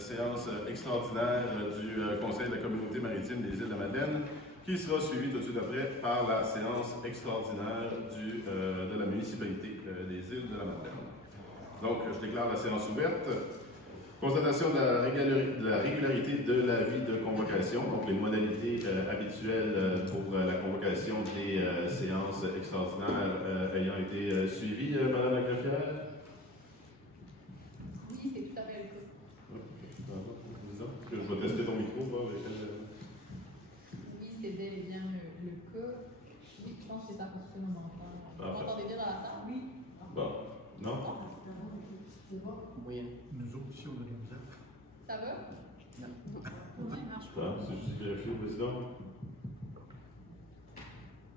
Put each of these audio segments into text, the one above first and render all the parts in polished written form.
séance extraordinaire du Conseil de la communauté maritime des Îles-de-Madeleine, qui sera suivie tout de suite après par la séance extraordinaire de la municipalité des Îles-de-la-Madeleine. Donc, je déclare la séance ouverte. Constatation de la régularité de la vie de convocation, donc les modalités habituelles pour la convocation des séances extraordinaires ayant été suivies, Madame la greffière? Oui, c'est tout à fait le cas. Je vais tester ton micro. Oui, c'est bel et bien le cas. Oui, je pense que ça fonctionne en enfant. Vous m'entendez bien dans la salle? Oui. Bon. Non? Oui. Nous autres aussi, on a de la misère. Ça va? Non. Oui, marche pas. C'est juste vérifier, président.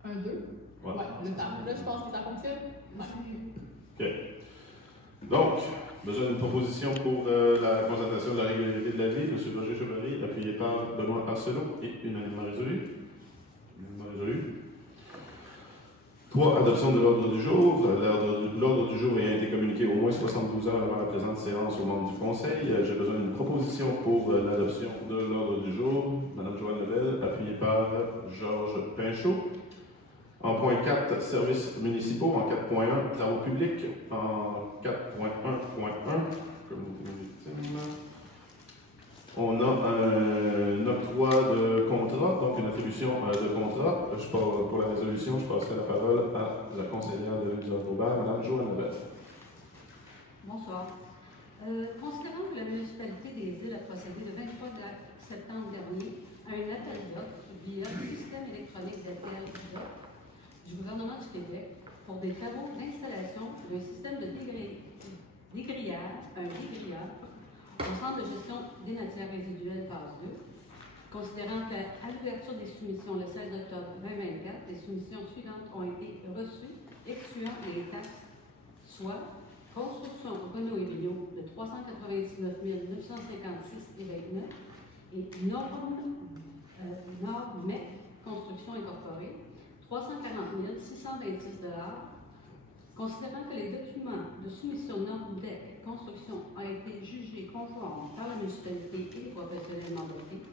1, 2. Ouais. Le temps. Là, je pense que ça fonctionne. Ouais. OK. Donc, besoin d'une proposition pour la constatation de la régularité de la vie. M. Roger Chevalier, appuyé par Benoît Arsenault et unanimement résolu. Unanimement résolu. 3. Adoption de l'ordre du jour. L'ordre du jour ayant été communiqué au moins 72 heures avant la présente séance aux membres du Conseil. J'ai besoin d'une proposition pour l'adoption de l'ordre du jour. Mme Joanne Lebel, appuyée par Georges Pinchot. En point 4, services municipaux. En 4.1, travaux publics. En 4.1.1, on a un octroi de contrat, donc une attribution de contrat. Pour la résolution, je passerai la parole à la conseillère de l'île du Haut-Robert, Mme Joanne Lebel. Bonsoir. Considérant que la municipalité des Îles a procédé le 23 septembre dernier à un appel d'offres via le système électronique d'appel d'offres du gouvernement du Québec pour des travaux d'installation d'un système de dégrillage au centre de gestion des matières résiduelles phase 2, considérant qu'à l'ouverture des soumissions le 16 octobre 2024, les soumissions suivantes ont été reçues, excluant les taxes, soit construction Renault et Rio de 399 956 et 29 et Normec Construction Incorporée 340 626 $. Considérant que les documents de soumission Normec Construction ont été jugés conformes par la municipalité et les professionnels mandatés,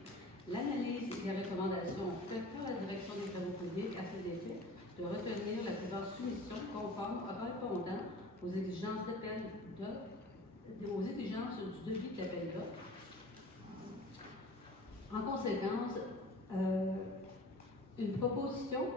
l'analyse et les recommandations faites par la direction des travaux publics à cet effet de retenir la présente soumission conforme répondant aux exigences d'appel d'offres, aux exigences du devis d'appel d'offres. En conséquence, une proposition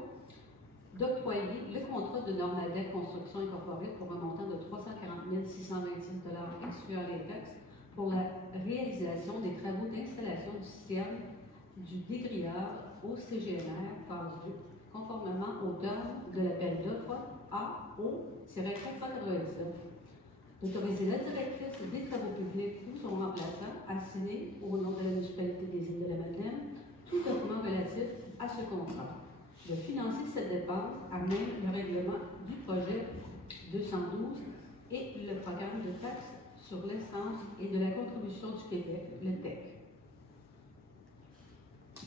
d'octroyer le contrat de Normandec Construction Incorporée pour un montant de 340 626 $, excluant les taxes, pour la réalisation des travaux d'installation du système du dégrilleur au CGNR phase 2, conformément aux termes de l'appel d'offres AO-497. D'autoriser la directrice des travaux publics ou son remplaçant à signer au nom de la municipalité des Îles-de-la-Madeleine tout document relatif à ce contrat. De financer cette dépense à même le règlement du projet 212 et le programme de taxe sur l'essence et de la contribution du Québec, le TEC.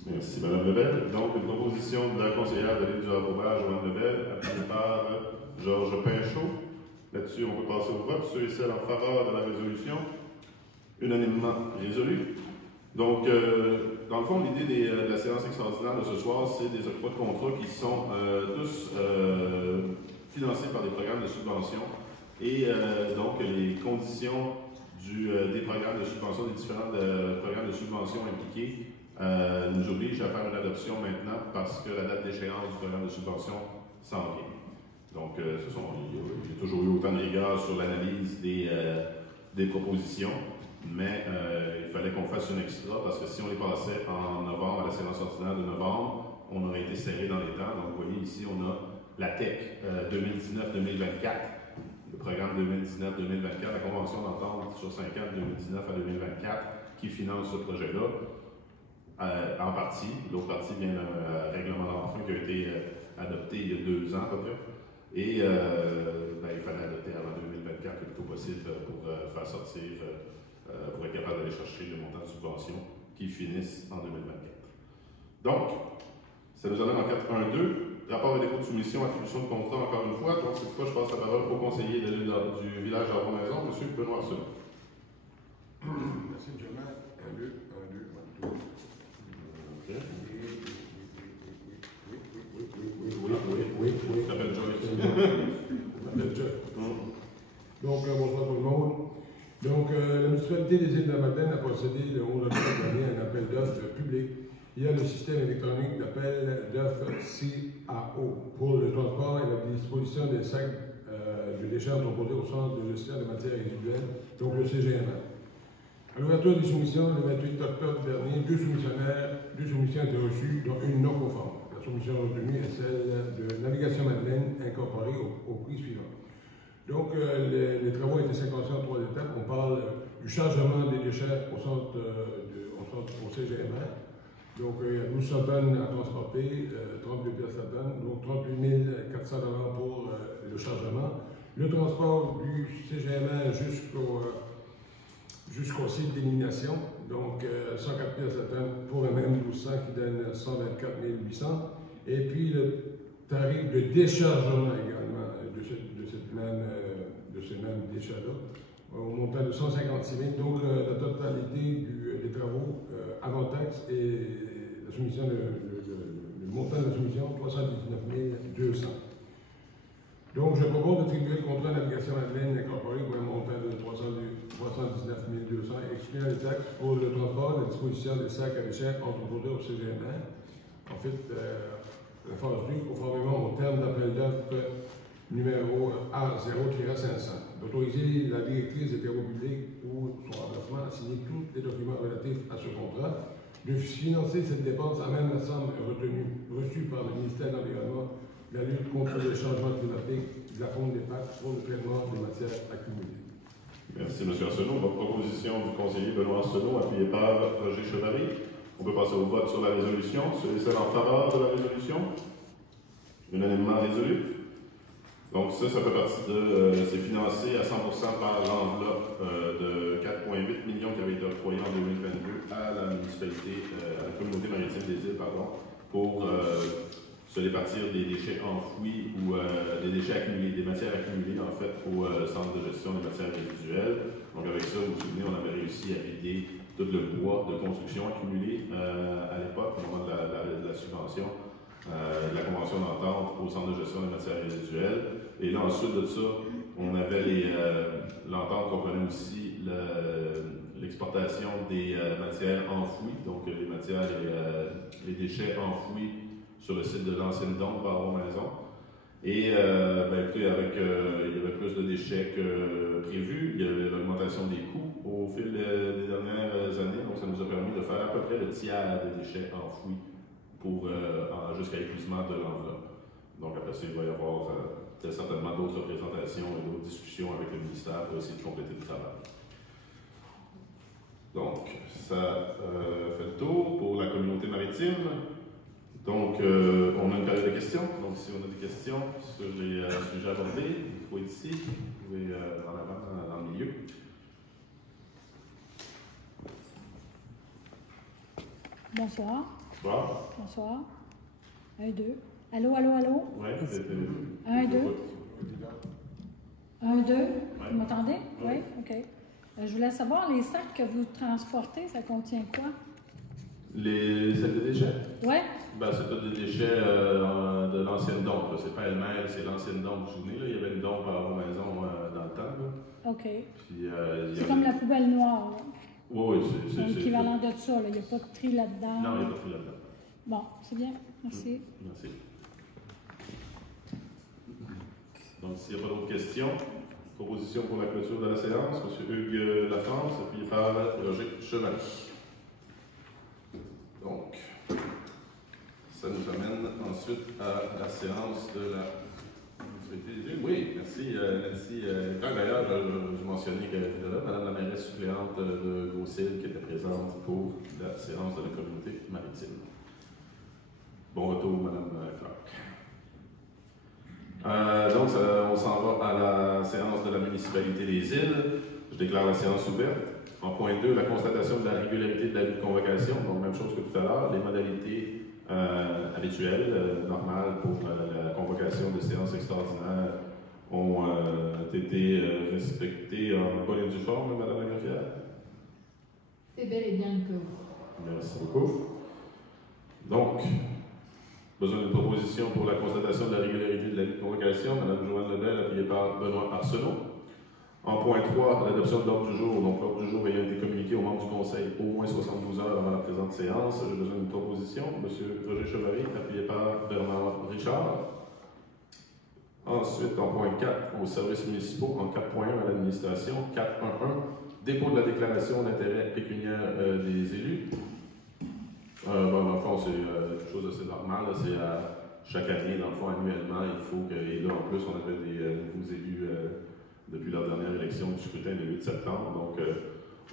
Merci, Mme Lebel. Donc, une proposition de la conseillère de l'île du Haut-Robert, Joanne Lebel, appuyée par Georges Pinchot. Là-dessus, on peut passer au vote. Ceux et celles en faveur de la résolution, unanimement résolue. Donc, dans le fond, l'idée de la séance extraordinaire de ce soir, c'est des octrois de contrats qui sont tous financés par des programmes de subvention. Et donc, les conditions des programmes de subvention, des différents programmes de subvention impliqués, nous obligent à faire une adoption maintenant parce que la date d'échéance du programme de subvention s'en vient. Donc, il y a toujours eu autant de rigueur sur l'analyse des propositions. Mais il fallait qu'on fasse une extra parce que si on les passait en novembre, à la séance ordinaire de novembre, on aurait été serré dans les temps. Donc, vous voyez ici, on a la TEC 2019-2024, le programme 2019-2024, la convention d'entente sur 5 ans de 2019 à 2024 qui finance ce projet-là en partie. L'autre partie vient d'un règlement d'emprunt qui a été adopté il y a 2 ans à peu près. Et il fallait adopter avant 2024 le plus tôt possible pour faire sortir. Pour être capable d'aller chercher le montant de subvention qui finissent en 2024. Donc, ça nous amène en 4.1.2, rapport et dépôt de soumission, attribution de contrat encore une fois. Donc, c'est pourquoi je passe la parole au conseiller du village d'Arbon-Maison, M. Benoît Arsenault. Merci, Joanne. municipalité des Îles de la Madeleine a procédé le 11 octobre dernier à un appel d'offres public via le système électronique d'appel d'offres CAO pour le transport et la disposition des sacs de déchets entreposés au centre de gestion des matières résiduelles, donc le CGMA. À l'ouverture des soumissions, le 28 octobre dernier, deux soumissions étaient reçues, dont une non conforme. La soumission retenue est celle de Navigation Madeleine incorporée au prix suivant. Donc, les travaux étaient séquencés en 3 étapes. On parle du chargement des déchets au centre, au CGMA. Donc, il y a 1200 tonnes à transporter, 32 pièces la tonne, donc 38 400 $ pour le chargement. Le transport du CGMA jusqu'au site d'élimination, donc 104 pièces la tonne pour le même 1200 qui donne 124 800. Et puis, le tarif de déchargement également de ces mêmes déchets-là, au montant de 156 000. Donc, la totalité des travaux avant taxe et la soumission, le montant de la soumission, 319 200. Donc, je propose d'attribuer le contrat de navigation Madeleine incorporé pour un montant de 319 200, excluant les taxes pour le transport et la disposition des sacs à déchets entreposés au CGMA. En fait, la phase 2, conformément au terme d'appel d'offres numéro A0-500, d'autoriser la directrice des travaux publics ou son remplacement à signer tous les documents relatifs à ce contrat, de financer cette dépense à même la somme reçue par le ministère de l'Environnement, de la lutte contre le changement climatique, de la fonte des packs pour le traitement des matières accumulées. Merci, M. Arsenault. Votre proposition du conseiller Benoît Arsenault, appuyée par Roger Chevalier. On peut passer au vote sur la résolution. Ceux et celles en faveur de la résolution? Unanimement résolu. Donc ça fait partie de... c'est financé à 100% par l'enveloppe de 4,8 millions qui avait été octroyée en 2022 à la municipalité, à la communauté maritime des îles, pardon, pour se départir des déchets enfouis ou des déchets accumulés, des matières accumulées en fait au centre de gestion des matières résiduelles. Donc avec ça, vous vous souvenez, on avait réussi à vider tout le bois de construction accumulé à l'époque, au moment de la subvention. De la convention d'entente au centre de gestion des matières résiduelles. Et là, ensuite de ça, on avait l'entente comprenait aussi l'exportation des matières enfouies, donc les matières, les déchets enfouis sur le site de l'ancienne dompe par Maison. Et écoutez, il y avait plus de déchets que prévu, il y avait l'augmentation des coûts au fil des dernières années, donc ça nous a permis de faire à peu près le tiers des déchets enfouis jusqu'à l'épuisement de l'enveloppe. Donc après ça, il va y avoir certainement d'autres représentations et d'autres discussions avec le ministère pour essayer de compléter le travail. Donc, ça fait le tour pour la communauté maritime. Donc, on a une période de questions. Donc, si on a des questions sur les sujets abordés, il faut être ici. Vous pouvez en avant, dans le milieu. Bonsoir. Bonsoir. Bonsoir. 1, 2. Allô, allô, allô? Oui, 1, 2. 1, 2. Ouais. Vous m'entendez? Oui. Oui, OK. Je voulais savoir, les sacs que vous transportez, ça contient quoi? Les sacs de déchets? Oui. Ben, c'est tous des déchets de l'ancienne dompe. C'est pas elle-même, c'est l'ancienne dompe. Vous vous souvenez, là, il y avait une dompe à vos maisons dans le temps. Là. OK. Puis, c'est comme la poubelle noire. Là. Oui, c'est l'équivalent de ça. Il n'y a pas de tri là-dedans. Non, il n'y a pas de tri là-dedans. Bon, c'est bien. Merci. Merci. Donc, s'il n'y a pas d'autres questions, proposition pour la clôture de la séance, M. Hugues Lafrance, appuyé par Roger Chevalier. Donc, ça nous amène ensuite à la séance de la... Oui, merci Nancy. D'ailleurs, je mentionnais qu'elle était là, Mme la mairesse suppléante de Gaucil qui était présente pour la séance de la communauté maritime. Bon retour, Mme Clark. Donc, on s'en va à la séance de la municipalité des îles. Je déclare la séance ouverte. En point 2, la constatation de la régularité de la vie de convocation. Donc, même chose que tout à l'heure, les modalités habituelles, normales pour la convocation de séances extraordinaires ont été respectées en bonne et due forme, Mme la greffière? C'est bel et bien le cas. Merci beaucoup. Donc, besoin d'une proposition pour la constatation de la régularité de la vie de convocation, Mme Joanne Lebel, appuyée par Benoît Arsenault. En point 3, l'adoption de l'ordre du jour. Donc, l'ordre du jour ayant été communiqué aux membres du Conseil au moins 72 heures avant la présente séance. J'ai besoin d'une proposition. M. Roger Chevalier, appuyé par Bernard Richard. Ensuite, en point 4, aux services municipaux. En 4.1, à l'administration. 4.1, dépôt de la déclaration d'intérêt pécuniaire des élus. Dans le fond, c'est quelque chose d'assez normal. C'est chaque année, dans le fond, annuellement, il faut que. Et là, en plus, on avait des nouveaux élus depuis leur dernière élection du scrutin le 8 septembre. Donc,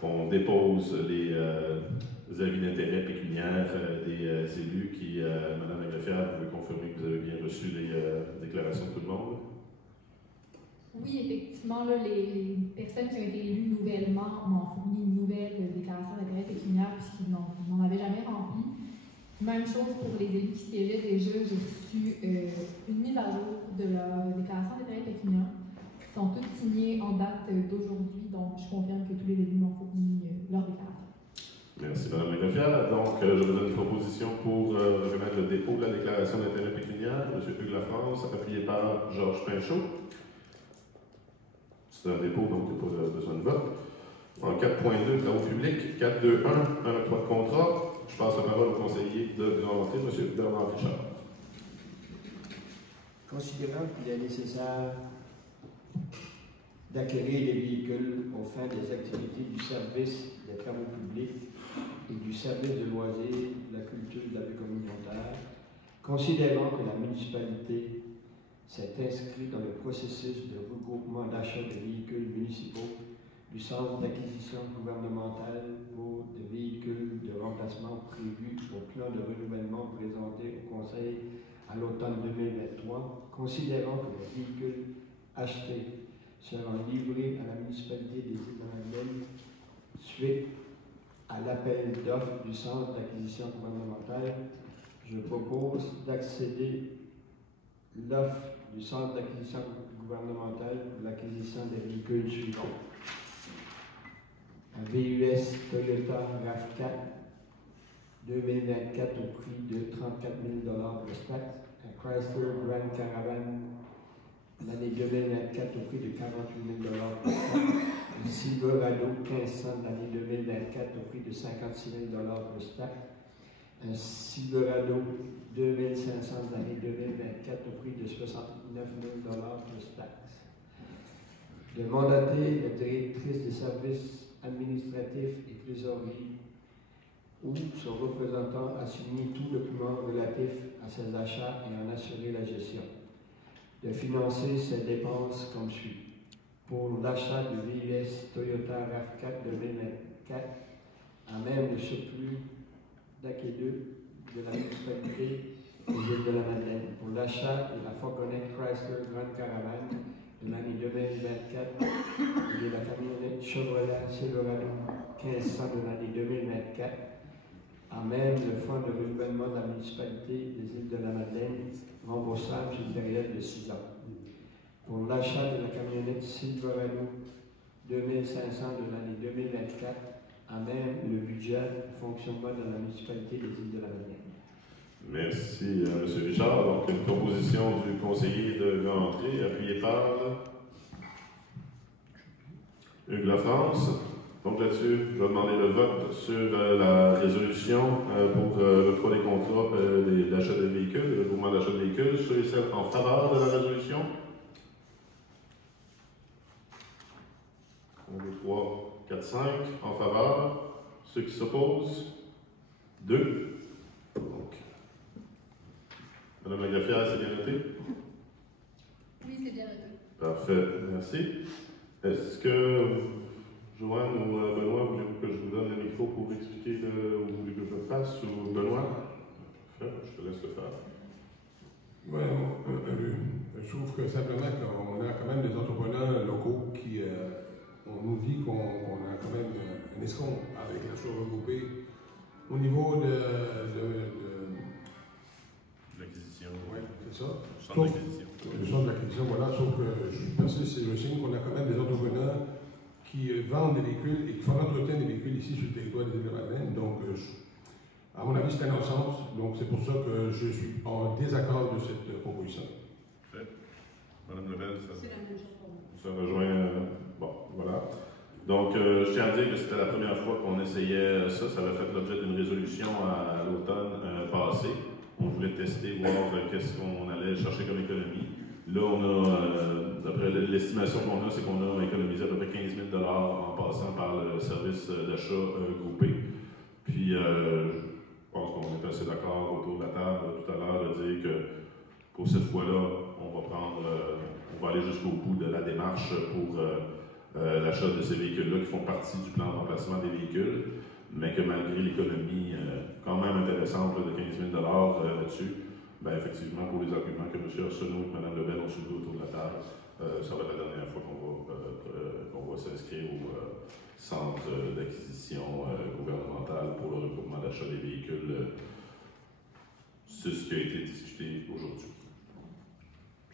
on dépose les avis d'intérêt pécuniaire des élus qui, Mme Lagreffière, vous pouvez confirmer que vous avez bien reçu les déclarations de tout le monde? Oui, effectivement, là, les personnes qui ont été élues nouvellement m'ont fourni une nouvelle déclaration d'intérêt pécuniaire puisqu'ils n'en avaient jamais rempli. Même chose pour les élus qui siégeaient déjà, j'ai reçu une mise à jour de leur déclaration d'intérêt pécuniaire. Ils sont toutes signées en date d'aujourd'hui, donc je confirme que tous les élus m'ont fourni leur déclaration. Merci, Mme Lagreffière. Donc, je vous donne une proposition pour remettre le dépôt de la déclaration d'intérêt pécuniaire. M. Hugues Lafrance, appuyé par Georges Pinchot. C'est un dépôt, donc il n'y a pas besoin de vote. En 4.2, travaux publics. 4.2.1, un octroi de contrat. Je passe la parole au conseiller de Grande Entrée, M. Bernard Richard. Considérant qu'il est nécessaire d'acquérir des véhicules aux fins des activités du service des travaux publics et du service de loisirs, de la culture et de la vie communautaire, considérant que la municipalité s'est inscrite dans le processus de regroupement d'achat de véhicules municipaux du centre d'acquisition gouvernementale pour des véhicules de remplacement prévus au plan de renouvellement présenté au Conseil à l'automne 2023, considérant que les véhicules achetés seront livrés à la municipalité des Îles-de-la-Madeleine suite à l'appel d'offres du centre d'acquisition gouvernementale, je propose d'accéder l'offre du centre d'acquisition gouvernementale pour l'acquisition des véhicules suivants. Un VUS Toyota RAV4 2024 au prix de 34 000 le SPAC, un Chrysler Grand Caravan l'année 2024 au prix de 48 000 le SPAC, un Silverado 1500 l'année 2024 au prix de 56 000 le SPAC, un Silverado 2500 l'année 2024 au prix de 69 000 plus taxes. De mandater la directrice des services administratifs et trésorerie ou son représentant à signer tout document relatif à ses achats et en assurer la gestion. De financer ses dépenses comme suit. Pour l'achat de VUS Toyota RAV4 2024, à même le surplus d'Aquedeu de la municipalité des Îles-de-la-Madeleine. Pour l'achat de la Fourgonnette Chrysler Grand Caravan de l'année 2024 et de la camionnette Chevrolet Silverado 1500 de l'année 2024, à même le fonds de renouvellement de la municipalité des Îles-de-la-Madeleine, remboursable sur une période de 6 ans. Pour l'achat de la camionnette Silverado 2500 de l'année 2024, à même le budget de fonctionnement de la municipalité des Îles-de-la-Madeleine. Merci, M. Richard. Donc, une proposition du conseiller de Grande Entrée, appuyée par Hugues Lafrance. Donc, là-dessus, je vais demander le vote sur la résolution pour l'octroi des contrats d'achat de véhicules, le mouvement d'achat de véhicules. Ceux et celles en faveur de la résolution? 1, 2, 3, 4, 5. En faveur. Ceux qui s'opposent? 2. Donc, Mme Lagreffière, c'est bien noté? Oui, c'est bien noté. Parfait, merci. Est-ce que Joanne ou Benoît, voulez-vous que je vous donne le micro pour expliquer où vous voulez que je fasse, ou Benoît? Parfait, je te laisse le faire. Oui, je trouve que simplement qu'on a quand même des entrepreneurs locaux qui, on nous dit qu'on a quand même un escompte avec l'achat regroupé au niveau de l'acquisition. Oui, c'est ça. Le centre d'acquisition. Le centre d'acquisition, voilà. Sauf que je persiste et je signe qu'on a quand même des entrepreneurs qui vendent des véhicules et qui font l'entretien des véhicules ici sur le territoire des Îles-de-la-Madeleine. Donc, à mon avis, c'est un non-sens. Donc, c'est pour ça que je suis en désaccord de cette proposition. Parfait. Mme Lebel, C'est la même chose pour moi. ça rejoint. Bon, voilà. Donc, je tiens à dire que c'était la première fois qu'on essayait ça. Ça avait fait l'objet d'une résolution à l'automne passé. On voulait tester, voir qu'est-ce qu'on allait chercher comme économie. Là, on a, d'après l'estimation qu'on a, c'est qu'on a économisé à peu près 15 000 $ en passant par le service d'achat groupé. Puis, je pense qu'on est assez d'accord autour de la table tout à l'heure de dire que pour cette fois-là, on va aller jusqu'au bout de la démarche pour l'achat de ces véhicules-là qui font partie du plan de remplacement des véhicules, mais que malgré l'économie quand même intéressante de 15 000 $ là-dessus, ben effectivement, pour les arguments que M. Arsenault et Mme Lebel ont soulevés autour de la table, ça va être la dernière fois qu'on va s'inscrire au centre d'acquisition gouvernementale pour le regroupement d'achat des véhicules. C'est ce qui a été discuté aujourd'hui.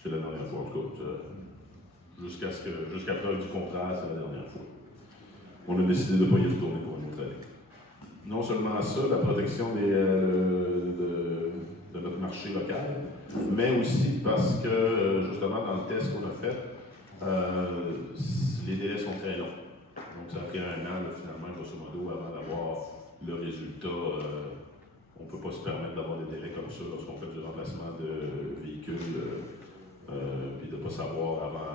C'est la dernière fois, en tout cas. Jusqu'à preuve du contraire, c'est la dernière fois. On a décidé de ne pas y retourner pour une autre année. Non seulement ça, la protection de notre marché local, mais aussi parce que, justement, dans le test qu'on a fait, les délais sont très longs. Donc, ça a pris 1 an, là, finalement, grosso modo, avant d'avoir le résultat. On ne peut pas se permettre d'avoir des délais comme ça lorsqu'on fait du remplacement de véhicules, puis de ne pas savoir avant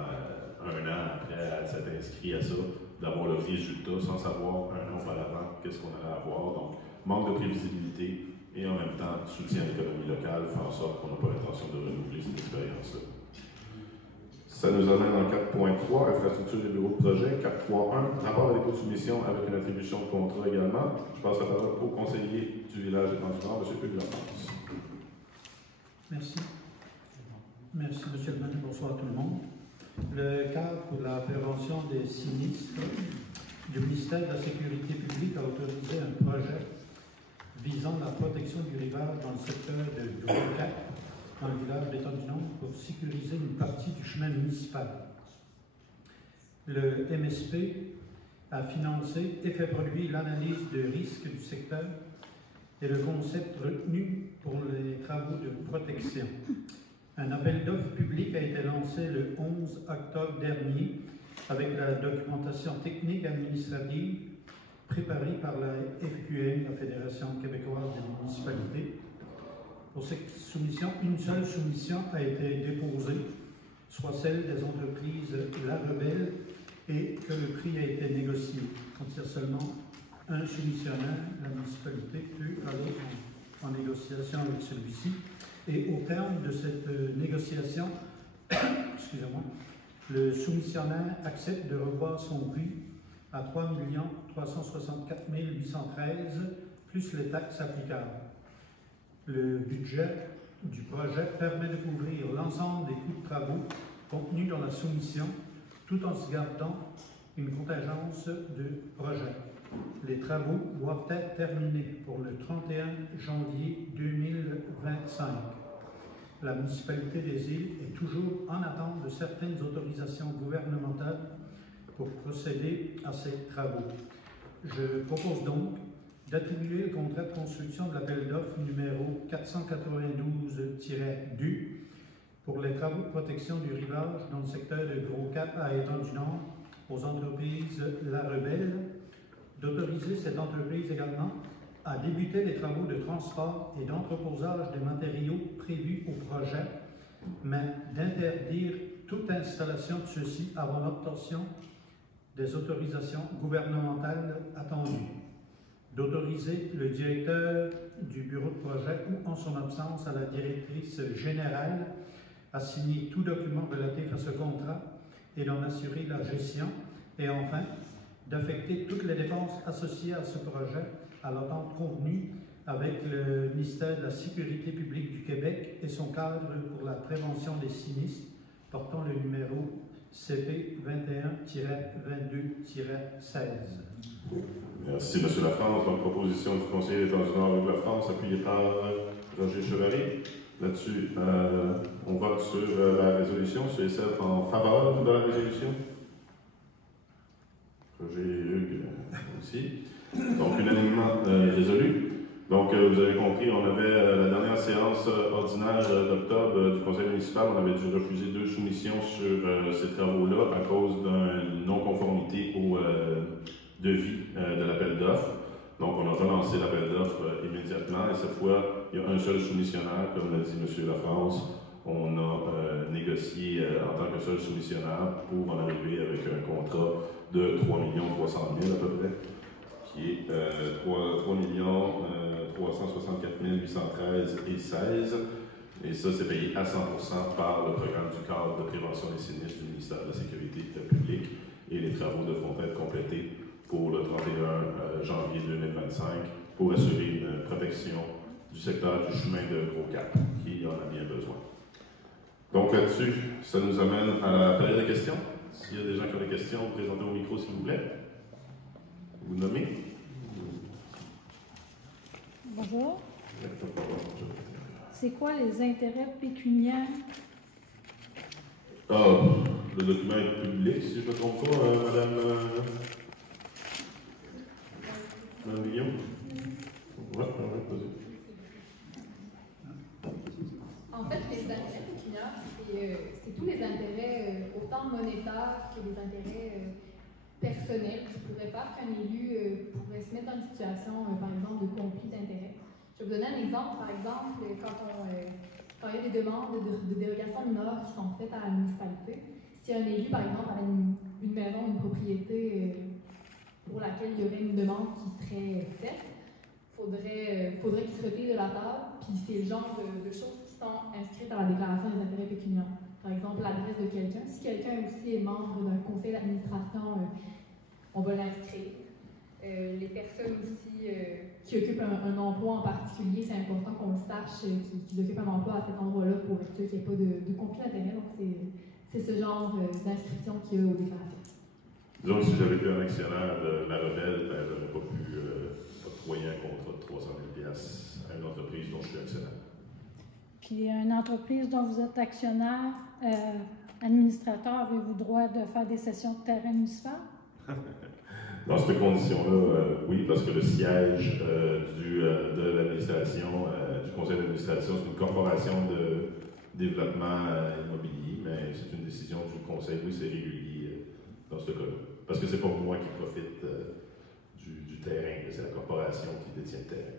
1 an après s'être inscrit à ça, d'avoir le résultat sans savoir 1 an auparavant qu'est-ce qu'on allait avoir. Donc, manque de prévisibilité et en même temps, soutien à l'économie locale, faire en sorte qu'on n'a pas l'intention de renouveler cette expérience-là. Ça nous amène en 4.3, infrastructure et bureau de projet. 4.3.1, rapport à dépôt de soumission avec une attribution de contrat également. Je passe la parole au conseiller du village étendu-Nord, M. Hugues-Lafrance. Merci. Merci, M. le maire. Bonsoir à tout le monde. Le cadre pour la prévention des sinistres du ministère de la Sécurité publique a autorisé un projet visant la protection du rivage dans le secteur de Gros-Cap, dans le village d'État-du-Nord, pour sécuriser une partie du chemin municipal. Le MSP a financé et fait produire l'analyse de risque du secteur et le concept retenu pour les travaux de protection. Un appel d'offres public a été lancé le 11 octobre dernier avec la documentation technique administrative préparée par la FQM, la Fédération québécoise des municipalités. Pour cette soumission, une seule soumission a été déposée, soit celle des entreprises La Rebelle, et que le prix a été négocié. Quand il y a seulement un soumissionnaire, la municipalité peut aller en négociation avec celui-ci. Et au terme de cette négociation, excusez-moi, le soumissionnaire accepte de revoir son prix à 3 364 813 plus les taxes applicables. Le budget du projet permet de couvrir l'ensemble des coûts de travaux contenus dans la soumission, tout en se gardant une contingence de projet. Les travaux doivent être terminés pour le 31 janvier 2025. La municipalité des Îles est toujours en attente de certaines autorisations gouvernementales pour procéder à ces travaux. Je propose donc d'attribuer le contrat de construction de l'appel d'offres numéro 492-2 pour les travaux de protection du rivage dans le secteur de Gros-Cap à Étang-du-Nord aux entreprises La Rebelle, d'autoriser cette entreprise également à débuter les travaux de transport et d'entreposage des matériaux prévus au projet, mais d'interdire toute installation de ceux-ci avant l'obtention des autorisations gouvernementales attendues, d'autoriser le directeur du bureau de projet ou, en son absence, à la directrice générale à signer tout document relatif à ce contrat et d'en assurer la gestion, et enfin, d'affecter toutes les dépenses associées à ce projet à l'entente convenue avec le ministère de la Sécurité publique du Québec et son cadre pour la prévention des sinistres, portant le numéro CP 21-22-16. Merci, M. Lafrance. Donc, proposition du conseiller d'État-du-Nord Hugues Lafrance, appuyée par Roger Chevalier. Là-dessus, on vote sur la résolution. Ceux et celles en faveur de la résolution. Roger et Hugues aussi. Donc, unanimement résolu. Donc, vous avez compris, on avait la dernière séance ordinaire d'octobre du conseil municipal, on avait dû refuser 2 soumissions sur ces travaux-là à cause d'une non-conformité au devis de l'appel d'offres. Donc, on a relancé l'appel d'offres immédiatement et cette fois, il y a un seul soumissionnaire, comme l'a dit M. Lafrance. On a négocié en tant que seul soumissionnaire pour en arriver avec un contrat de 3 300 000 à peu près, qui est 3 364 813 et 16. Et ça, c'est payé à 100% par le programme du cadre de prévention des sinistres du ministère de la Sécurité publique. Et les travaux devront être complétés pour le 31 janvier 2025 pour assurer une protection du secteur du chemin de Gros-Cap, qui en a bien besoin. Donc là-dessus, ça nous amène à la période de questions. S'il y a des gens qui ont des questions, vous présentez au micro s'il vous plaît. Vous nommez. Bonjour. C'est quoi les intérêts pécuniaires? Ah, le document est public, si je ne me trompe pas, Madame Guillaume? Oui, vas-y. En fait, les intérêts pécuniaires, c'est tous les intérêts, autant monétaires que les intérêts personnels qui pourraient faire qu'un élu pourrait se mettre dans une situation, par exemple, de conflit d'intérêts. Je vais vous donner un exemple. Par exemple, quand il y a des demandes de dérogation mineure qui sont faites à la municipalité, si un élu, par exemple, a une maison, une propriété pour laquelle il y aurait une demande qui serait faite, faudrait qu'il se retire de la table, puis c'est le genre de choses qui sont inscrites à la déclaration des intérêts pécuniaires. Par exemple, l'adresse de quelqu'un. Si quelqu'un aussi est membre d'un conseil d'administration, on va l'inscrire. Les personnes aussi qui occupent un emploi en particulier, c'est important qu'on le sache, qu'ils occupent un emploi à cet endroit-là pour être sûr qu'il n'y ait pas de conflit d'intérêt. Donc, c'est ce genre d'inscription qu'il y a aux déclarations. Disons que si j'avais été un actionnaire de la Rebelle, ben, je n'aurais pas pu octroyer un contrat de 300 000 $, à une entreprise dont je suis actionnaire. Puis, une entreprise dont vous êtes actionnaire, administrateur, avez-vous droit de faire des sessions de terrain municipal? Dans cette condition-là, oui, parce que le siège de l'administration, du conseil d'administration, c'est une corporation de développement immobilier, mais c'est une décision du conseil, oui, c'est régulier dans ce cas-là. Parce que c'est pas moi qui profite du terrain, c'est la corporation qui détient le terrain.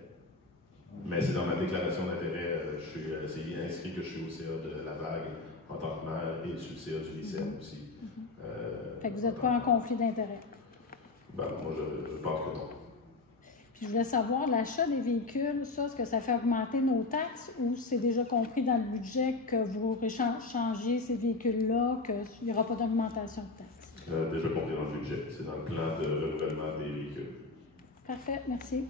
Mais c'est dans ma déclaration d'intérêt, c'est inscrit que je suis au CA de la Vague en tant que maire et sur le CA du lycée aussi. Fait que vous n'êtes pas en conflit d'intérêt? Ben, moi, je pense que non. Puis je voulais savoir, l'achat des véhicules, ça, est-ce que ça fait augmenter nos taxes ou c'est déjà compris dans le budget que vous changiez ces véhicules-là, qu'il n'y aura pas d'augmentation de taxes? Déjà compris dans le budget. C'est dans le plan de renouvellement des véhicules. Parfait, merci.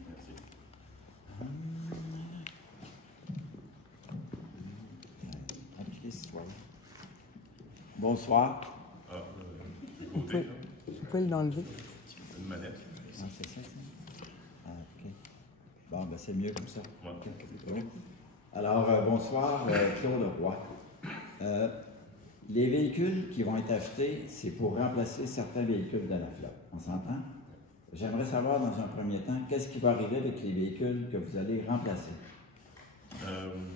Bonsoir. Vous pouvez l'enlever. C'est une manette. Ah, c'est ça, Ah, OK. Bon, ben c'est mieux comme ça. Ouais. Alors, bonsoir, Claude Roy. Les véhicules qui vont être achetés, c'est pour remplacer certains véhicules de la flotte. On s'entend? J'aimerais savoir, dans un premier temps, qu'est-ce qui va arriver avec les véhicules que vous allez remplacer?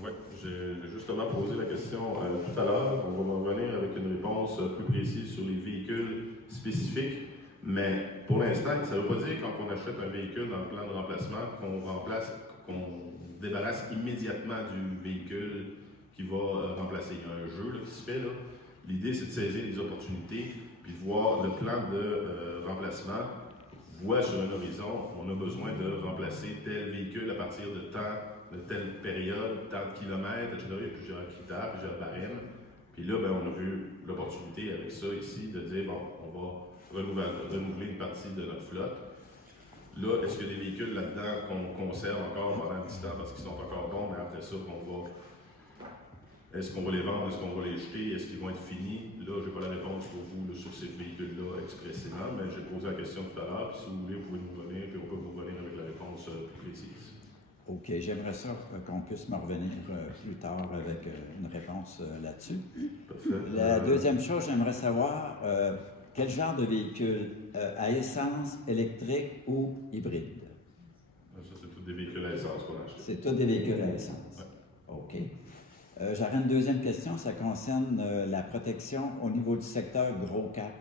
Oui, j'ai justement posé la question tout à l'heure. On va revenir avec une réponse plus précise sur les véhicules spécifiques. Mais pour l'instant, ça ne veut pas dire quand on achète un véhicule dans le plan de remplacement qu'on débarrasse immédiatement du véhicule qui va remplacer. Il y a un jeu là, qui se fait. L'idée, c'est de saisir les opportunités puis de voir le plan de remplacement. Voit sur un horizon, on a besoin de remplacer tel véhicule à partir de telle période, tant de kilomètres, etc. Il y a plusieurs critères, plusieurs barèmes. Puis là, ben, on a vu l'opportunité avec ça ici de dire, bon, on va renouveler une partie de notre flotte. Là, est-ce qu'il y a des véhicules là-dedans qu'on conserve encore pendant un petit temps parce qu'ils sont encore bons, mais après ça, est-ce qu'on va les vendre, est-ce qu'on va les jeter, est-ce qu'ils vont être finis? Là, je n'ai pas la réponse pour vous là, sur ces véhicules-là expressément, mais j'ai posé la question tout à l'heure, puis si vous voulez, vous pouvez nous revenir, puis on peut vous revenir avec la réponse plus précise. OK, j'aimerais ça qu'on puisse me revenir plus tard avec une réponse là-dessus. La deuxième chose, j'aimerais savoir quel genre de véhicule, à essence, électrique ou hybride? Ça, c'est tout des véhicules à essence qu'on achète. C'est tous des véhicules à essence. Ouais. OK. J'aurais une deuxième question, ça concerne la protection au niveau du secteur Gros Cap.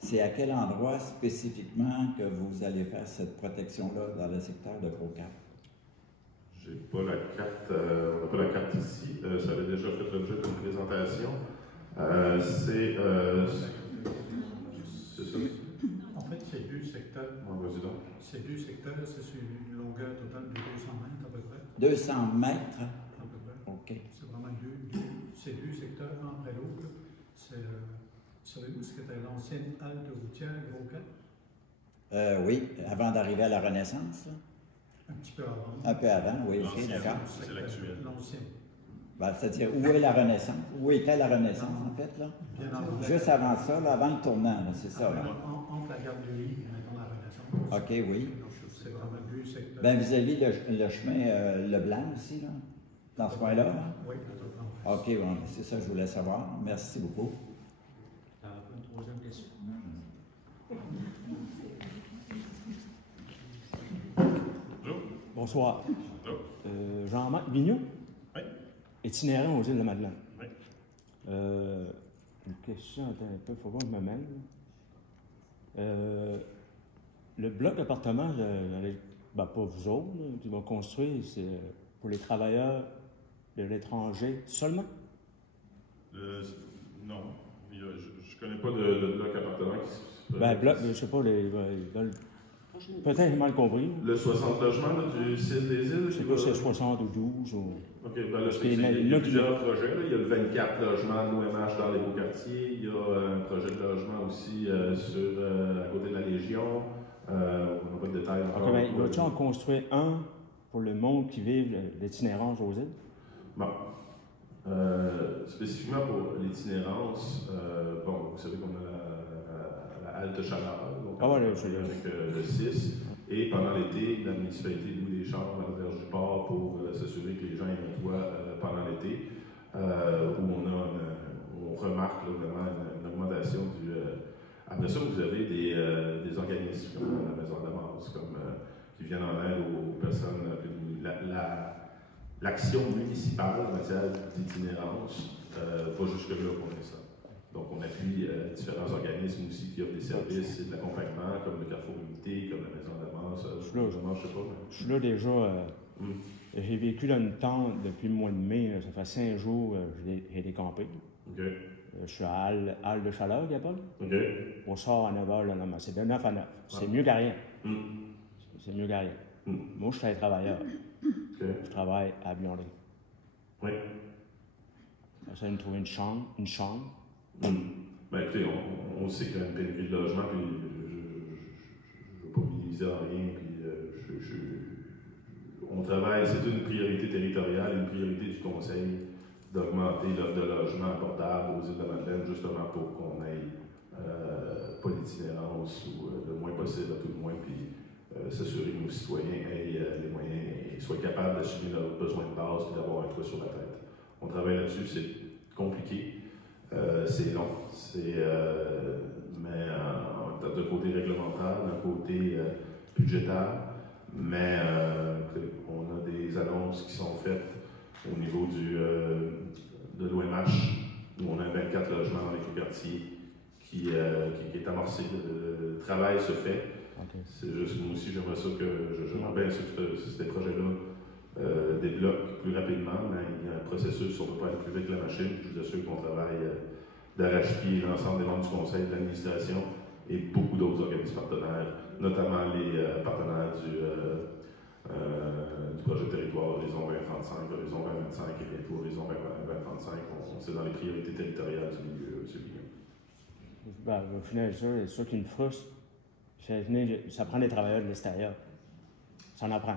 C'est à quel endroit spécifiquement que vous allez faire cette protection-là dans le secteur de Gros Cap? J'ai pas la carte, on n'a pas la carte ici. Ça avait déjà fait l'objet d'une présentation. C'est ça. En fait, c'est 2 secteurs. Vas-y donc. C'est 2 secteurs, c'est sur une longueur totale de 200 mètres à peu près. 200 mètres? À peu près. OK. C'est vraiment c'est 2 secteurs un après l'autre. Savez-vous ce qu'était l'ancienne halte routière Gros Cap? Oui, avant d'arriver à la Renaissance. Là. Un petit peu avant. Un peu avant, oui, OK, d'accord. C'est l'actuel. L'ancien. Ben, c'est-à-dire, où est la Renaissance? Où était la Renaissance, en fait, là? Bien avant. Juste avant ça, là, avant le tournant, là, c'est ça, là. Entre la garderie et maintenant la Renaissance. OK, oui. C'est vraiment 2 secteurs. Ben, vis-à-vis le chemin Leblanc aussi, là, dans ce coin-là. Là. Oui, totalement. OK, bon, c'est ça que je voulais savoir. Merci beaucoup. Une troisième question. Bonsoir. Jean-Marc Vigneault? Oui. Itinérant aux îles de Madeleine. Oui. Une question, attends un peu, il faut voir que je me mêle. Le bloc d'appartement, pas vous autres, là, qui vont construire, c'est pour les travailleurs de l'étranger seulement? Non. Je ne connais pas de bloc appartement qui se... Bloc, je ne sais pas, peut-être j'ai mal compris. Le 60 logements là, du 6 des îles? Je ne sais pas si c'est 60 ou 12 ou... OK, ben là, il y a plusieurs projets. Là. Il y a le 24 logements de l'OMH dans les beaux quartiers. Il y a un projet de logement aussi à côté de la Légion. On n'a pas de détails encore. OK, bien, va-t-il en construire un pour le monde qui vit l'itinérance aux îles? Bon. Spécifiquement pour l'itinérance, vous savez qu'on a la halte chaleur, donc avec le 6. Et pendant l'été, la municipalité loue des chambres à l'auberge du port pour s'assurer que les gens aient un toit pendant l'été, où on remarque là, vraiment une augmentation du... Après ça, vous avez des organismes comme la Maison de la Masse, qui viennent en aide aux personnes l'action municipale en matière d'itinérance va jusque-là pour l'instant. Donc, on appuie différents organismes aussi qui offrent des services et de l'accompagnement, comme le Carrefour Unité, comme la Maison de la Masse. Je suis là déjà. J'ai vécu dans une tente depuis le mois de mai. Ça fait 5 jours j'ai décampé. Okay. Je suis à Halle de Chaleur, il y a pas. Okay. On sort à 9h le lendemain. C'est de 9 à 9. C'est mieux qu'à rien. C'est mieux qu'à rien. Moi, je suis un travailleur. Okay. Je travaille à Bionley. Oui. J'essaie de me trouver une chambre. Ben, écoutez, on sait qu'il y a une pénurie de logement, puis je ne veux pas minimiser en rien, puis on travaille, c'est une priorité territoriale, une priorité du Conseil d'augmenter l'offre de logement abordable aux îles de Madeleine, justement pour qu'on ait pas d'itinérance ou le moins possible à tout le moins, puis s'assurer que nos citoyens aient les moyens et soient capables d'assumer leurs besoins de base et d'avoir un toit sur la tête. On travaille là-dessus, c'est compliqué, c'est long, mais d'un côté réglementaire, d'un côté budgétaire, mais on a des annonces qui sont faites au niveau de l'OMH, où on a 24 logements avec le quartier qui est amorcé. Le travail se fait. Okay. C'est juste, moi aussi, j'aimerais ça j'aimerais bien que ces projets-là débloquent plus rapidement, mais il y a un processus, on ne peut pas aller plus vite que la machine. Je vous assure qu'on travaille d'arrache-pied l'ensemble des membres du conseil, de l'administration et beaucoup d'autres organismes partenaires, notamment les partenaires du projet de territoire Horizon 2035, Horizon 2025 et bientôt Horizon 2035. C'est dans les priorités territoriales du milieu. Au final, c'est ça qui me frustre. Ça prend des travailleurs de l'extérieur. Ça en apprend.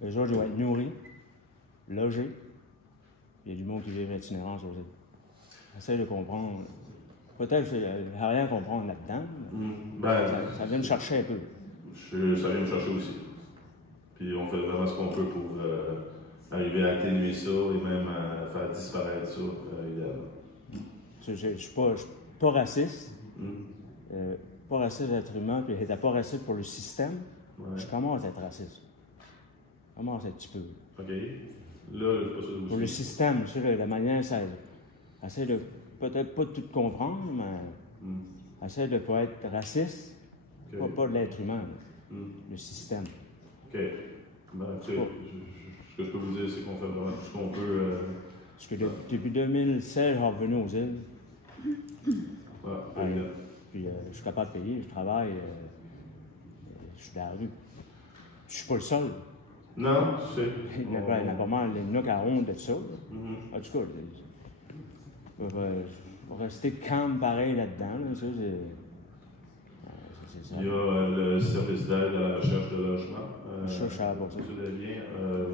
Les autres, ils vont être nourris, logés. Il y a du monde qui vit l'itinérance aussi. J'essaie de comprendre. Peut-être que j'ai rien à comprendre là-dedans. Ça vient me chercher un peu. Ça vient me chercher aussi. Puis on fait vraiment ce qu'on peut pour arriver à atténuer ça et même à faire disparaître ça, idéalement. Je ne suis pas raciste. Pas raciste d'être humain, puis j'étais pas raciste pour le système. Ouais. Je commence à être raciste. Comment un petit peu. OK. Là, je sais pas ça Pour le système, tu sais, la manière, ça essaie de peut-être pas tout comprendre, mais essaie de ne pas être raciste, pas de l'être humain, le système. OK. Ben, tu sais, ce que je peux vous dire, c'est qu'on fait vraiment tout ce qu'on peut. Parce que depuis 2016, je suis revenu aux îles. Puis je suis capable de payer, je travaille, je suis dans la rue. Je suis pas le seul. Non, tu sais. Il y en a pas mal, il y en a qui ont honte de ça. En tout cas, je vais rester calme pareil là-dedans. Là, ça, c'est ça. Il y a le service d'aide à la recherche de logement. Je sais pour ça. Sur le lien,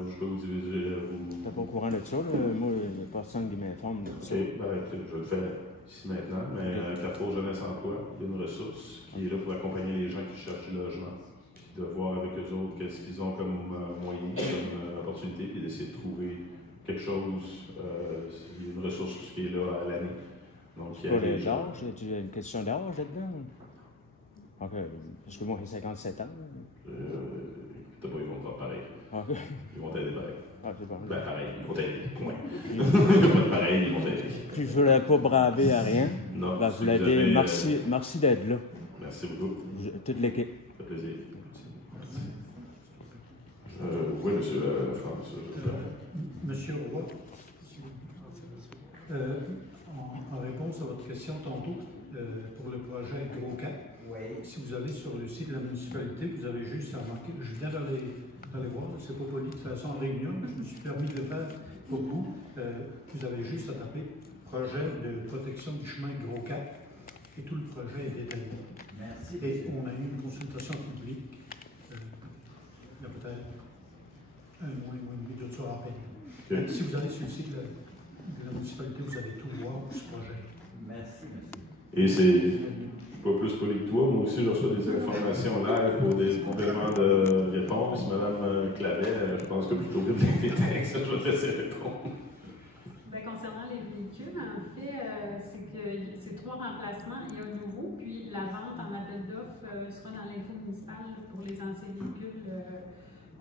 je peux vous diviser. Tu n'es pas au courant de ça, là? Moi, il n'y a personne qui m'informe de ça. OK, ben, je le fais ici maintenant, mais Carrefour Jeunesse Emploi, il y a une ressource qui est là pour accompagner les gens qui cherchent du logement, puis de voir avec eux autres qu'est-ce qu'ils ont comme moyen, comme opportunité, puis d'essayer de trouver quelque chose. Il y a une ressource qui est là à l'année. Donc, il y a des gens. Tu as une question d'âge là-dedans? OK. Parce que moi, j'ai 57 ans. T'as pas, ils vont te faire pareil. OK. Ils vont t'aider pareil. Ah, c'est bon. Ben, pareil, ils vont t'aider. Point. Pareil, ils vont t'aider. Puis je voulais pas braver à rien. Non, ben, vous l'aider. Merci d'être là. Merci beaucoup. Toute l'équipe. Ça fait plaisir. Oui, monsieur France. Monsieur Roy, en réponse à votre question tantôt, pour le projet Gros Cap, si vous allez sur le site de la municipalité, vous avez juste à marquer, je viens d'aller voir, c'est pas poli de façon en réunion, mais je me suis permis de le faire pour vous. Vous avez juste à taper projet de protection du chemin Gros Cap et tout le projet est détaillé. Merci. Et on a eu une consultation publique, il y a peut-être un mois et demi de ça à peine. Okay. Si vous allez sur le site de la municipalité, vous allez tout voir pour ce projet. Merci, monsieur. Et c'est pas plus poli que toi. Moi aussi, je reçois des informations live pour des compléments de réponse. Madame Claret, je pense que plutôt que des textes, je vais te laisser répondre. Bien, concernant les véhicules, en fait, c'est que c'est 3 remplacements. Il y a un nouveau, puis la vente en appel d'offres sera dans l'info municipale pour les anciens véhicules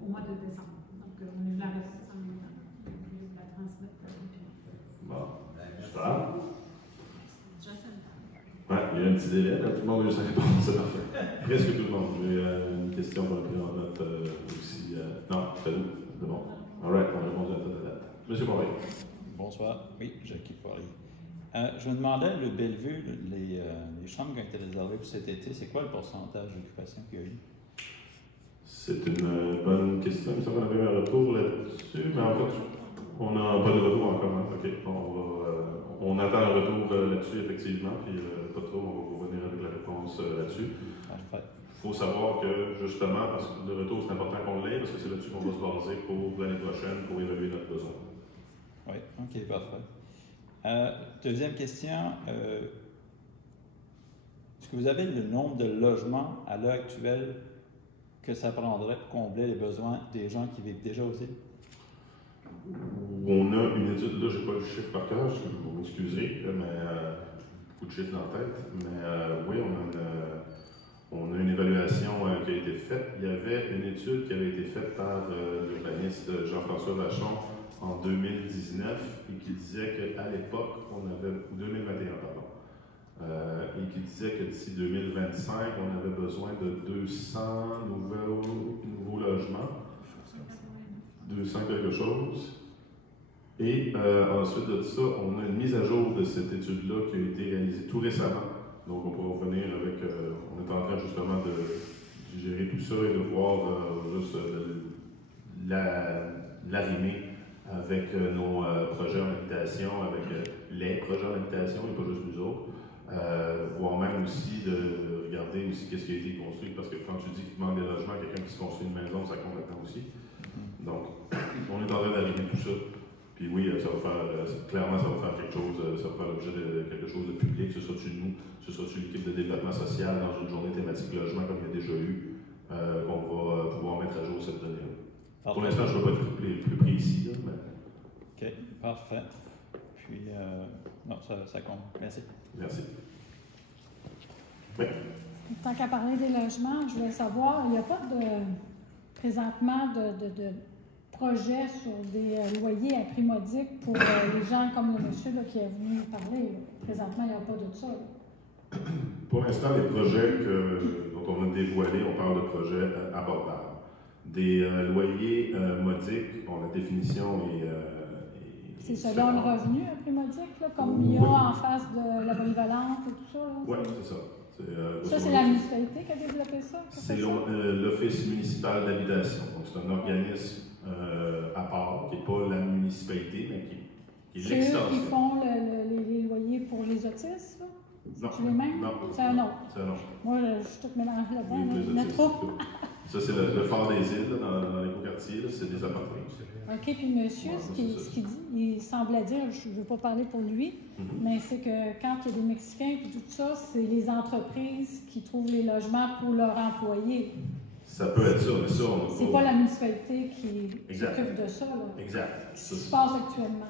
au mois de décembre. Donc, on a eu la réponse en même temps. Je vais la transmettre. Bon, super. Ouais, il y a un petit délai, là. Tout le monde a eu sa réponse, c'est parfait. Presque tout le monde. J'ai une question pour le prix en note aussi. Non, c'est tout. C'est bon. All right, on a répondu à toute la date. Monsieur Poirier. Bonsoir. Oui, Jacques Poirier. Je me demandais, le Bellevue, les chambres qui ont été réservées pour cet été, c'est quoi le pourcentage d'occupation qu'il y a eu? C'est une bonne question. Il me semble qu'on avait eu un retour là-dessus, mais en fait, on n'a pas de retour encore. Hein? OK, on attend un retour là-dessus, effectivement, puis pas trop, on va revenir avec la réponse là-dessus. Il faut savoir que, justement, parce que le retour, c'est important qu'on l'ait, parce que c'est là-dessus qu'on va se baser pour l'année prochaine, pour évaluer notre besoin. Oui, OK, parfait. Deuxième question. Est-ce que vous avez le nombre de logements à l'heure actuelle que ça prendrait pour combler les besoins des gens qui vivent déjà aux îles? On a une étude, là, je n'ai pas le chiffre par cœur, vous m'excusez, mais beaucoup de chiffres dans la tête. Mais oui, on a une évaluation qui a été faite. Il y avait une étude qui avait été faite par l'urbaniste Jean-François Vachon en 2019 et qui disait qu'à l'époque, on avait 2021, pardon, et qui disait que d'ici 2025, on avait besoin de 200 nouveaux logements, 200 quelque chose. Et ensuite de ça, on a une mise à jour de cette étude-là qui a été réalisée tout récemment. Donc, on pourra revenir avec. On est en train justement de gérer tout ça et de voir juste l'arrimer avec nos projets en habitation, avec les projets en habitation et pas juste nous autres. Voire même aussi de regarder aussi qu'est-ce qui a été construit, parce que quand tu dis qu'il te manque des logements, quelqu'un qui se construit une maison, ça compte là-dedans aussi. Donc, on est en train d'arriver tout ça. Puis oui, ça va faire, clairement, ça va faire quelque chose, ça va faire l'objet de quelque chose de public, ce sera-tu nous, ce sera-tu l'équipe de développement social dans une journée thématique logement comme il y a déjà eu, qu'on va pouvoir mettre à jour cette donnée-là. Pour l'instant, je ne veux pas être plus précis, là, mais... OK, parfait. Puis, non, ça compte. Merci. Merci. Oui. Tant qu'à parler des logements, je voulais savoir, il n'y a pas présentement projet sur des loyers à prix modique pour les gens comme le monsieur là, qui est venu nous parler. Là. Présentement, il n'y a pas de ça. Là. Pour l'instant, les projets dont on a dévoilés, on parle de projets abordables. Des loyers modiques, bon, la définition est. C'est selon le revenu à prix modique, là, comme il y a en face de la polyvalente et tout ça? Oui, c'est ça. Ça, c'est la municipalité qui a développé ça? C'est l'Office municipal d'habitation. Donc, c'est un organisme à part, qui n'est pas la municipalité, mais qui est l'extension. C'est eux qui font les loyers pour les autistes? Là? Non. C'est les mêmes? Non. C'est un autre. C'est un autre. Moi, je suis toute mélangée là-dedans. Oui, mais trop. Ça, c'est le Fort des Îles, là, dans l'écoquartier, c'est des appartements. OK, puis monsieur, ce qu'il dit, il semblait dire, je ne veux pas parler pour lui, mais c'est que quand il y a des Mexicains et tout ça, c'est les entreprises qui trouvent les logements pour leurs employés. Ça peut être ça, mais ça, on n'a c'est pas la municipalité qui s'occupe de ça, là. Exact. Ce qui se passe actuellement.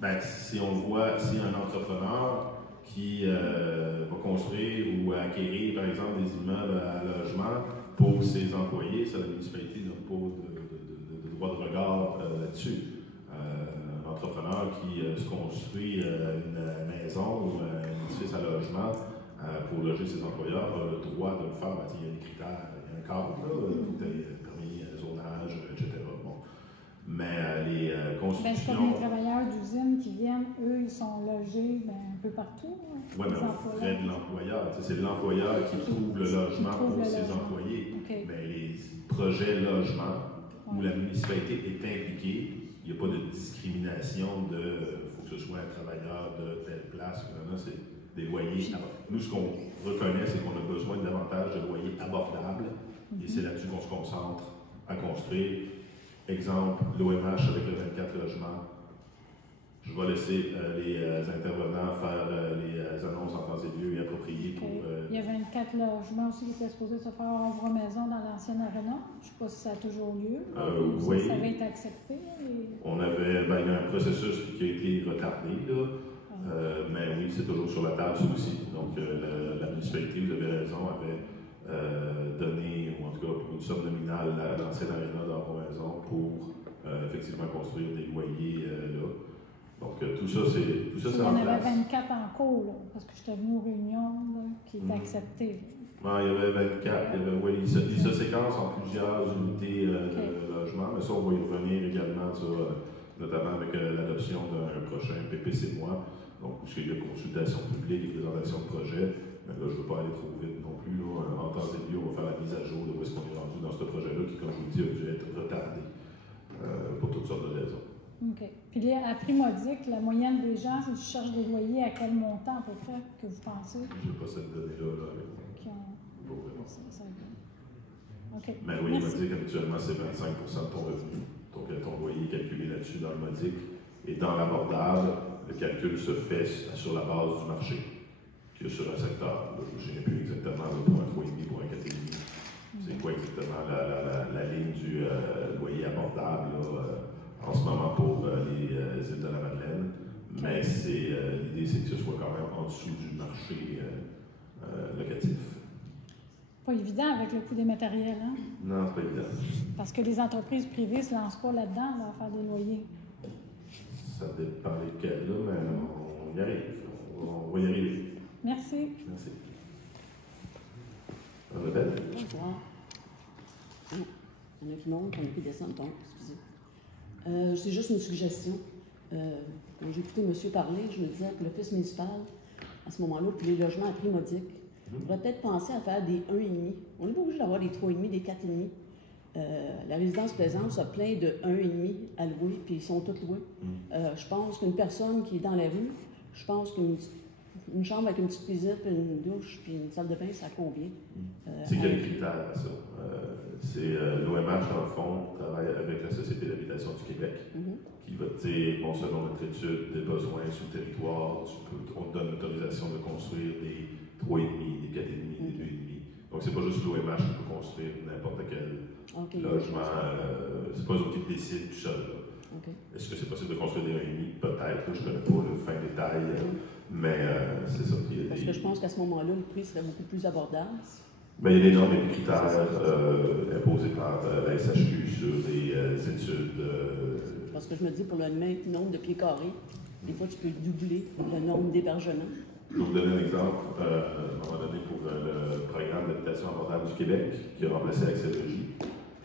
Ben, si on voit, s'il y a un entrepreneur qui va construire ou acquérir, par exemple, des immeubles à logement pour ses employés, ça, la municipalité n'a pas de droit de regard là-dessus. Un entrepreneur qui se construit une maison ou un édifice à logement pour loger ses employeurs a le droit de le faire. Ben, il y a des critères, il y a un cadre, permis, zonage, etc. Bon. Mais les constructions... c'est comme les travailleurs d'usine qui viennent, eux, ils sont logés un peu partout. Oui, mais auprès de l'employeur. C'est l'employeur qui trouve le logement pour ses employés. Okay. Mais les projets logements où la municipalité est impliquée, il n'y a pas de discrimination de il faut que ce soit un travailleur de telle place. Maintenant, c'est des loyers. Nous, ce qu'on reconnaît, c'est qu'on a besoin de davantage de loyers abordables et c'est là-dessus qu'on se concentre à construire. Exemple, l'OMH avec le 24 logements. Je vais laisser les intervenants faire les annonces en temps et lieu et appropriées pour... Il y a 24 logements aussi qui étaient supposés se faire en maison dans l'ancienne arena. Je ne sais pas si ça a toujours lieu. Oui. Ça avait été accepté. On avait, il y a un processus qui a été retardé, là. Mais oui, c'est toujours sur la table, ça aussi. Donc, la municipalité, vous avez raison, avait donné, ou en tout cas, pour une somme nominale à l'ancienne arena d'Enfant-Maison pour effectivement construire des loyers là. Donc, tout ça, c'est en place. Il y en avait 24 en cours, là, parce que j'étais venue aux réunions là, qui étaient acceptées. Non, il y avait 24. Il se séquence en plusieurs unités de logement, mais ça, on va y revenir également, ça, notamment avec l'adoption d'un prochain PPC-moi, donc où il y a consultation publique et présentation de projet. Mais là, je ne veux pas aller trop vite non plus. Là. En temps et lieu, on va faire la mise à jour de où est-ce qu'on est rendu dans ce projet-là, qui, comme je vous dis, a dû être retardé pour toutes sortes de raisons. OK. Puis à prix modique, la moyenne des gens, si tu cherches des loyers, à quel montant à peu près que vous pensez? Je n'ai pas cette donnée-là avec moi. OK. Mais le loyer modique, habituellement, c'est 25 de ton revenu. Donc, ton loyer est calculé là-dessus dans le modique. Et dans l'abordable, le calcul se fait sur la base du marché qu'il y a sur un secteur. Là, je ne me souviens plus exactement pour un 3,5, pour un 4,5. C'est quoi exactement la ligne du loyer abordable là, en ce moment pour les îles de la Madeleine. Mais l'idée, c'est que ce soit quand même en dessous du marché locatif. Pas évident avec le coût des matériels, hein? Non, c'est pas évident. Parce que les entreprises privées ne se lancent pas là-dedans, là, à faire des loyers. Ça dépend lesquels, là, mais on y arrive. On va y arriver. Merci. Merci. Rebelle? Bonsoir. Il y en a qui montent, on a qui descendent, donc, excusez. C'est juste une suggestion. Quand j'ai écouté monsieur parler, je me disais que l'office municipal, à ce moment-là, puis les logements à prix modique, on pourrait peut-être penser à faire des 1,5. On n'est pas obligé d'avoir des 3,5, des 4,5. La résidence Plaisance a plein de 1,5 à louer, puis ils sont tous loués. Je pense qu'une personne qui est dans la rue, je pense qu'une chambre avec une petite cuisine, puis une douche, puis une salle de bain, ça combien? C'est quel critère, ça? C'est l'OMH, dans le fond, travaille avec la Société d'habitation du Québec, qui va te dire, bon, selon notre étude des besoins sur le territoire, on te donne l'autorisation de construire des 3,5, des 4,5, des 2,5. Donc, c'est pas juste l'OMH qui peut construire n'importe quel logement. C'est pas eux qui décident tout seul. Est-ce que c'est possible de construire des 1,5? Peut-être. Je ne connais pas le fin détail, mais c'est ça. Parce que je pense qu'à ce moment-là, le prix serait beaucoup plus abordable. Bien, il y a des normes et des critères imposés par la SHQ sur les études d'études. Parce que je me dis, pour le même nombre de pieds carrés, des fois, tu peux doubler le nombre d'hébergements. Je vais vous donner un exemple, à un moment donné, pour le programme d'habitation abordable du Québec, qui a remplacé Accès Logis.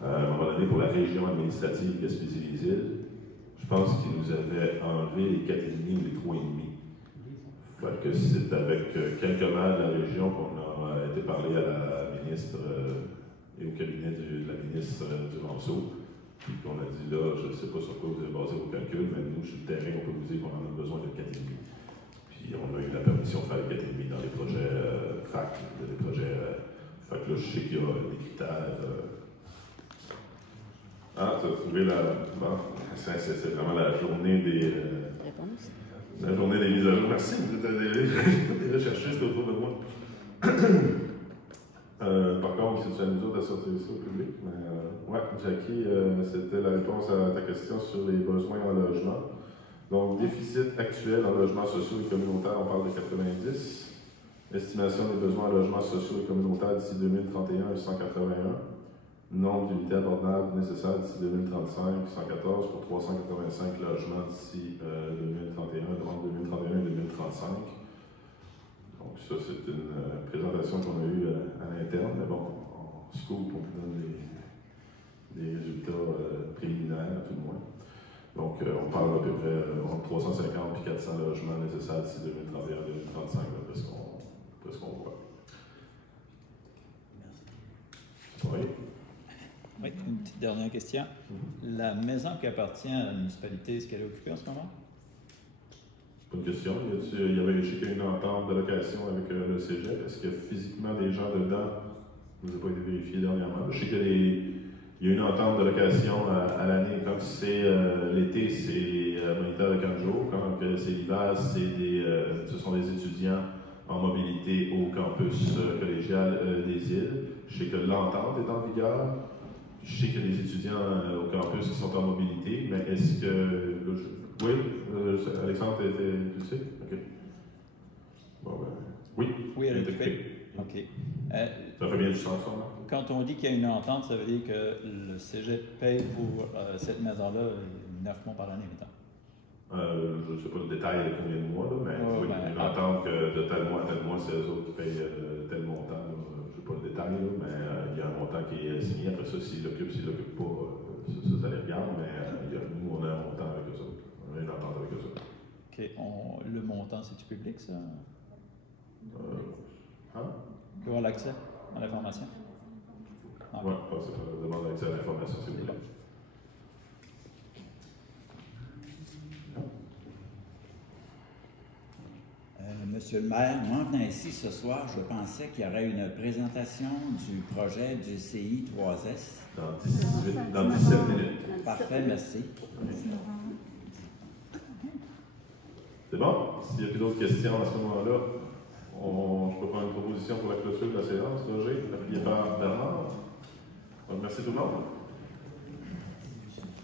À un moment donné, pour la région administrative Gaspésie-les-Îles, je pense qu'ils nous avaient enlevé les 4,5 ou les 3,5. Fait que c'est avec quelques maires de la région qu'on a été parler à la ministre et au cabinet de la ministre Duranceau. Puis qu'on a dit là, je ne sais pas sur quoi vous avez basé vos calculs, mais nous, sur le terrain, on peut vous dire qu'on en a besoin de 4,5. Puis on a eu la permission de faire les 4,5 dans les projets FAC, les projets. Fait que là, je sais qu'il y a des critères. Ah, tu as trouvé la. Bon, c'est vraiment la journée des. La journée des mises à jour. Merci, vous êtes des recherchistes autour de moi. Par contre, c'est à nous autres de sortir ça au public. Mais ouais, Jackie, c'était la réponse à ta question sur les besoins en logement. Donc, déficit actuel en logements sociaux et communautaires, on parle de 90. Estimation des besoins en logements sociaux et communautaires d'ici 2031, 181. Nombre d'unités abordables nécessaires d'ici 2035, 114 pour 385 logements d'ici 2031, entre 2031 et 2035. Donc ça, c'est une présentation qu'on a eue à l'interne, mais bon, en scoop, on vous donne des résultats préliminaires, tout le moins. Donc, on parle à peu près entre 350 et 400 logements nécessaires d'ici 2031 et 2035, d'après ce qu'on voit. Merci. Oui. Oui, une petite dernière question. La maison qui appartient à la municipalité, est-ce qu'elle est occupée en ce moment? Bonne question. Il y avait, je sais qu'il y a une entente de location avec le cégep. Est-ce qu'il y a physiquement des gens dedans? Ça n'a pas été vérifié dernièrement. Je sais qu'il y a une entente de location à l'année. Quand c'est l'été, c'est les moniteurs de 4 jours. Quand c'est l'hiver, ce sont des étudiants en mobilité au campus collégial des îles. Je sais que l'entente est en vigueur. Je sais qu'il y a des étudiants au campus qui sont en mobilité, mais est-ce que... Oui, Alexandre, tu le sais? OK. Bon, ben, oui. Oui, elle est occupée. OK. Ça fait bien du sens, ça, non? Quand on dit qu'il y a une entente, ça veut dire que le cégep paye pour cette maison-là 9 mois par année, mettons. Je ne sais pas le détail de combien de mois, là, mais oui, une entente que de tel mois à tel mois, c'est eux autres qui payent tel montant. Je ne sais pas le détail, là, mais il y a un montant qui est signé. Après ça, s'ils l'occupent, pas, ça les regarde, mais nous, on a un montant avec eux autres. On a une entente avec eux autres. OK. Le montant, c'est-tu public, ça? Tu avoir l'accès à l'information? Oui, c'est ça. Demande l'accès à l'information, s'il vous plaît. Monsieur le maire, moi, venant ici ce soir, je pensais qu'il y aurait une présentation du projet du CI 3S. Dans 17 minutes. Parfait, merci. C'est bon? S'il n'y a plus d'autres questions à ce moment-là, je peux prendre une proposition pour la clôture de la séance. Roger, appuyé par Bernard. Donc, merci tout le monde.